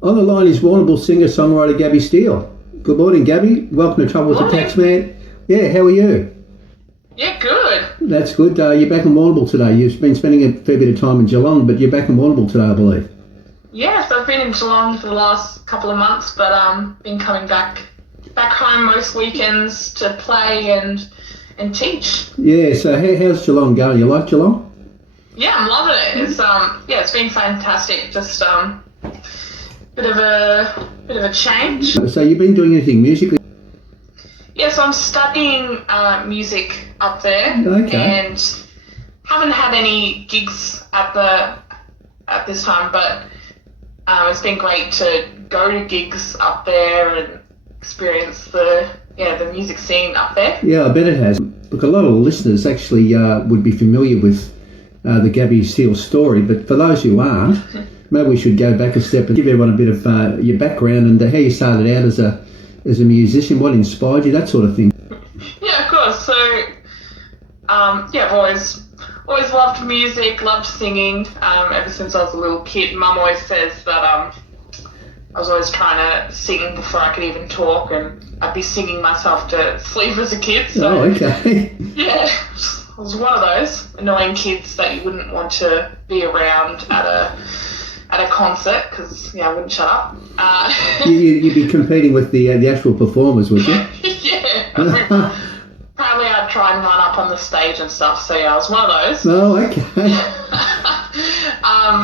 On the line is Warrnambool singer-songwriter Gabby Steel. Good morning, Gabby. Welcome to Trouble with the Taxman. Yeah, how are you? Yeah, good. That's good. You're back in Warrnambool today. You've been spending a fair bit of time in Geelong, but you're back in Warrnambool today, I believe. Yes, I've been in Geelong for the last couple of months, but been coming back home most weekends to play and teach. Yeah, so how's Geelong going? You like Geelong? Yeah, I'm loving it. It's it's been fantastic. Just bit of a change. So you've been doing anything musically? Yeah, so I'm studying music up there, and haven't had any gigs at this time, but it's been great to go to gigs up there and experience the music scene up there. Yeah, I bet it has. Look, a lot of listeners actually would be familiar with the Gabby Steel story, but for those who aren't, maybe we should go back a step and give everyone a bit of your background and how you started out as a musician, what inspired you, that sort of thing. Yeah, of course. So, I've always loved music, loved singing. Ever since I was a little kid, Mum always says that I was always trying to sing before I could even talk, and I'd be singing myself to sleep as a kid. So, okay. Yeah, I was one of those annoying kids that you wouldn't want to be around at a concert because I wouldn't shut up. You'd be competing with the actual performers, would you? Yeah. Probably I'd try and run up on the stage and stuff. So I was one of those. Oh, okay.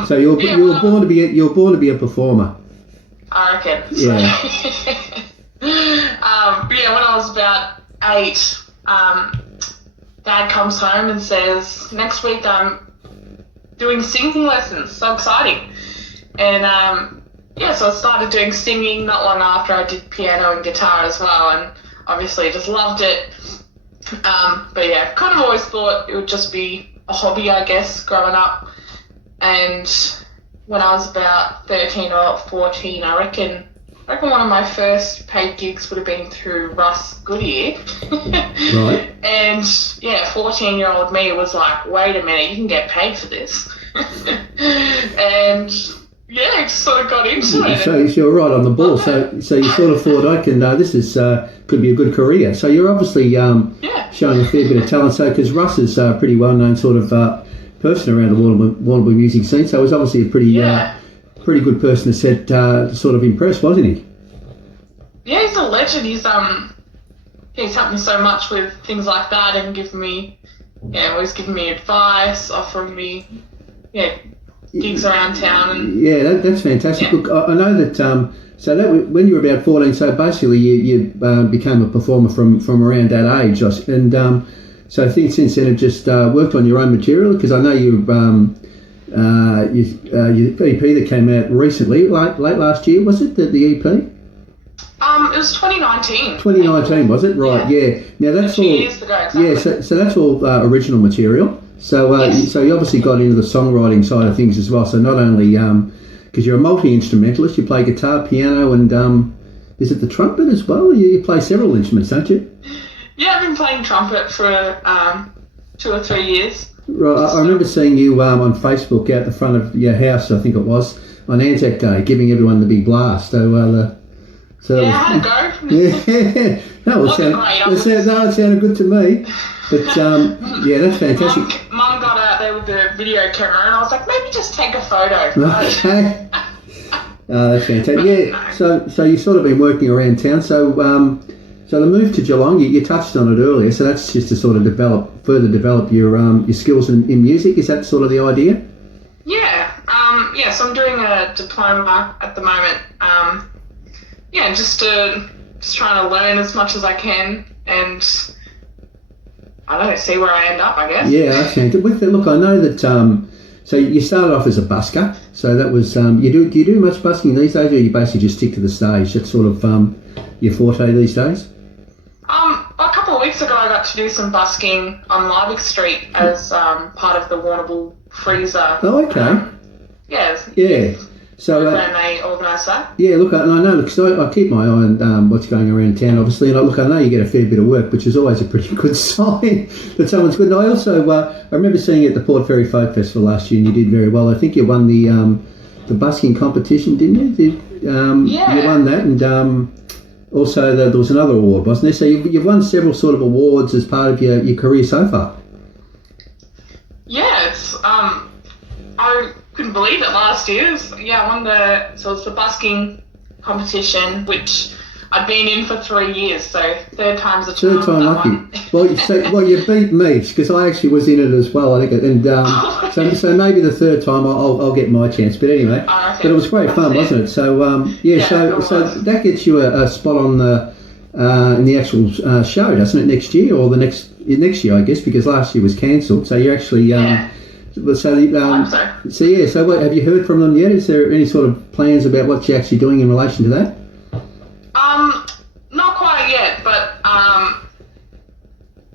So you were born to be a performer. I reckon. Yeah. When I was about 8, Dad comes home and says, "Next week I'm doing singing lessons." So exciting. And so I started doing singing not long after. I did piano and guitar as well, and obviously just loved it. Kind of always thought it would just be a hobby, I guess, growing up. And when I was about 13 or 14, I reckon one of my first paid gigs would have been through Russ Goodyear. Right. And 14-year-old me was like, wait a minute, you can get paid for this. And just sort of got into it. So you're right on the ball. So you sort of thought, I can. This is could be a good career. So you're obviously showing a fair bit of talent. So because Russ is a pretty well-known sort of person around the Warrnambool music scene. So he was obviously a pretty good person to sort of impress, wasn't he? Yeah, he's a legend. He's helped me so much with things like that and always giving me advice, offering me gigs around town. And that's fantastic. Look, I know that. So that when you were about 14, so basically you became a performer from around that age, and so I think since then have just worked on your own material, because I know your EP that came out recently, late last year, was it the EP? It was 2019. 2019, was it? Right, yeah. Now that's 2 years ago, exactly. Yeah, so that's all original material. So yes. So you obviously got into the songwriting side of things as well. So not only because you're a multi-instrumentalist, you play guitar, piano, and is it the trumpet as well? You play several instruments, don't you? Yeah, I've been playing trumpet for 2 or 3 years. Right, I remember seeing you on Facebook out the front of your house, I think it was, on Anzac Day, giving everyone the big blast. I had a go. Yeah, it sounded good to me. But that's fantastic. Mum got out there with the video camera, and I was like, maybe just take a photo. Okay. That's fantastic. Yeah. So you've sort of been working around town. So the move to Geelong, you touched on it earlier. So that's just to sort of further develop your skills in music. Is that sort of the idea? Yeah. So I'm doing a diploma at the moment. Just trying to learn as much as I can, and I don't know, see where I end up, I guess. Yeah, that's fantastic. Look, I know that. So you started off as a busker. So that was. Do you do much busking these days, or you basically just stick to the stage? That's sort of your forte these days. A couple of weeks ago, I got to do some busking on Liebig Street as part of the Warrnambool Freezer. Oh, okay. Yeah. So when they organise that. Yeah, look, and I know, because I keep my eye on what's going around town, obviously, and I know you get a fair bit of work, which is always a pretty good sign that someone's good. And I also, I remember seeing you at the Port Fairy Folk Festival last year, and you did very well. I think you won the the busking competition, didn't you? You won that, and also there was another award, wasn't there? So you've won several sort of awards as part of your career so far. Yeah, it's I couldn't believe it last year. It's the busking competition, which I'd been in for 3 years, so third time's a charm. Third time lucky. Well, you beat me because I actually was in it as well, I think, and so maybe the third time I'll get my chance. But anyway, but it was great fun, wasn't it? So so that gets you a spot on the in the actual show, doesn't it? Next year or the next year, I guess, because last year was cancelled. So you're actually So what, have you heard from them yet? Is there any sort of plans about what you're actually doing in relation to that? Not quite yet, but I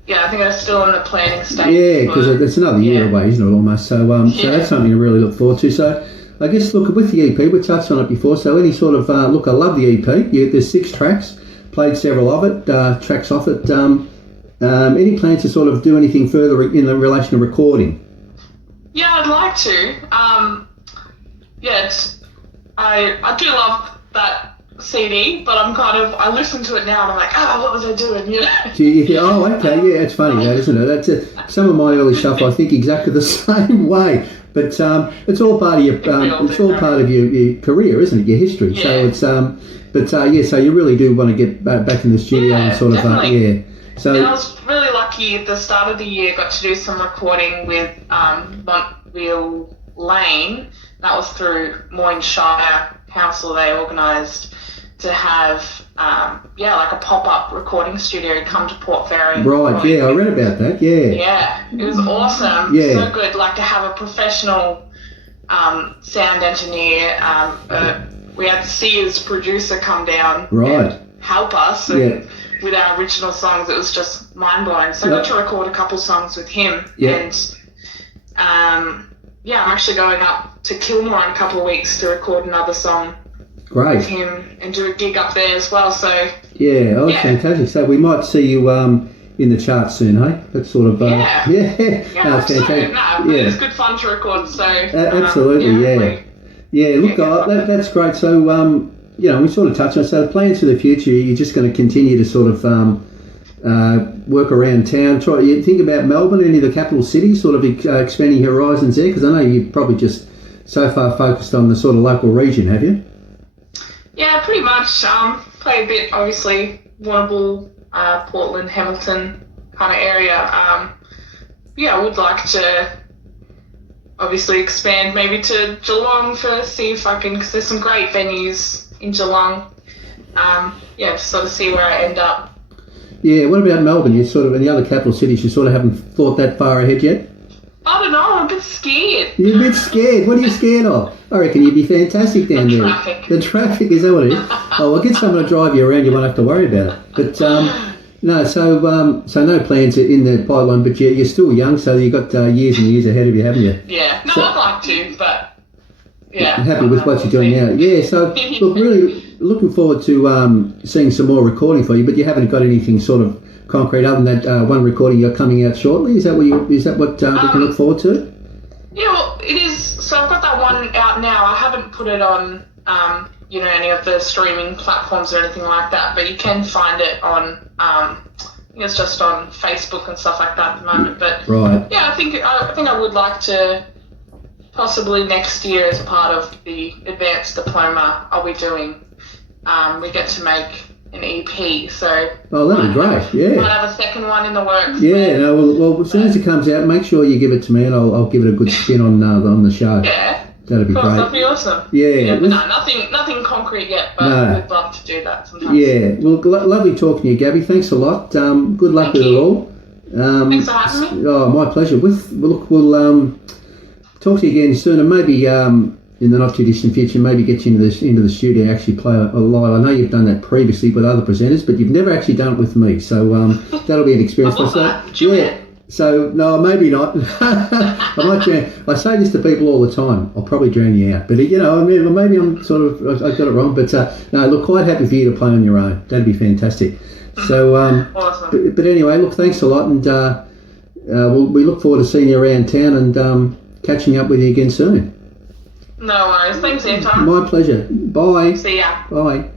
think they're still in the planning stage. Yeah, because it's another year away, isn't it, almost? So so that's something to really look forward to. So I guess, look, with the EP, we touched on it before, so any sort of, look, I love the EP. There's 6 tracks, played several of it, tracks off it. Any plans to sort of do anything further in relation to recording? Yeah, I'd like to. I do love that CD, but I listen to it now and I'm like, what was I doing? You know? Okay, yeah, it's funny, that, isn't it? That's some of my early stuff. I think exactly the same way, but it's all part of your your career, isn't it? Your history. Yeah. So it's so you really do want to get back in the studio and sort of So and I was really lucky at the start of the year. Got to do some recording with Montville Lane. That was through Moyne Shire Council. They organised to have like a pop-up recording studio come to Port Fairy. Right, I read about that, Yeah, it was awesome. Yeah. So good, like to have a professional sound engineer. We had Sia's producer come down and help us with our original songs. It was just mind-blowing. So I got to record a couple songs with him. And I'm actually going up to Kilmore in a couple of weeks to record another song with him and do a gig up there as well. So fantastic. So we might see you in the charts soon, hey? That's sort of that's fantastic. It's good fun to record. So absolutely, Look, that's great. So we sort of touched on. So the plans for the future, you're just going to continue to sort of work around town. You think about Melbourne, any of the capital cities, sort of expanding your horizons there, because I know you've probably just so far focused on the sort of local region, have you? Yeah, pretty much. Play a bit, obviously, Warrnambool, Portland, Hamilton kind of area. I would like to obviously expand maybe to Geelong first, see if I can, because there's some great venues in Geelong. Sort of see where I end up. Yeah, what about Melbourne? You sort of, in the other capital cities, you sort of haven't thought that far ahead yet? I don't know, I'm a bit scared. You're a bit scared? What are you scared of? I reckon you'd be fantastic down there. Traffic. The traffic, is that what it is? I'll get someone to drive you around, you won't have to worry about it. But no, so no plans in the pipeline, but you're still young, so you've got years and years ahead of you, haven't you? Yeah, no, I'd like to, but I'm happy with what you're doing now. Yeah, so look, really looking forward to seeing some more recording for you, but you haven't got anything sort of concrete other than that one recording you're coming out shortly. Is that what we can look forward to? Yeah, well, it is. So I've got that one out now. I haven't put it on any of the streaming platforms or anything like that, but you can find it on I think it's just on Facebook and stuff like that at the moment. But I think I would like to possibly next year, as part of the advanced diploma I'll be doing, we get to make an EP, so that'd be great. Might have a second one in the works. Yeah, well, as soon as it comes out, make sure you give it to me, and I'll give it a good spin on the show. Yeah, that'd be great. That'd be awesome. Yeah, but nothing concrete yet, but we'd love to do that sometime. Yeah, well, lovely talking to you, Gabby. Thanks a lot. Good luck with it all. Thanks for having me. Oh, my pleasure. We'll talk to you again soon, and maybe in the not too distant future, maybe get you into the studio and actually play a live. I know you've done that previously with other presenters, but you've never actually done it with me, so that'll be an experience. So no, maybe not. I might drown. I say this to people all the time. I'll probably drown you out, but maybe I'm sort of I got it wrong. But no, look, quite happy for you to play on your own. That'd be fantastic. So awesome. But anyway, look, thanks a lot, and we look forward to seeing you around town and catching up with you again soon. No worries. Thanks, Anton. My pleasure. Bye. See ya. Bye.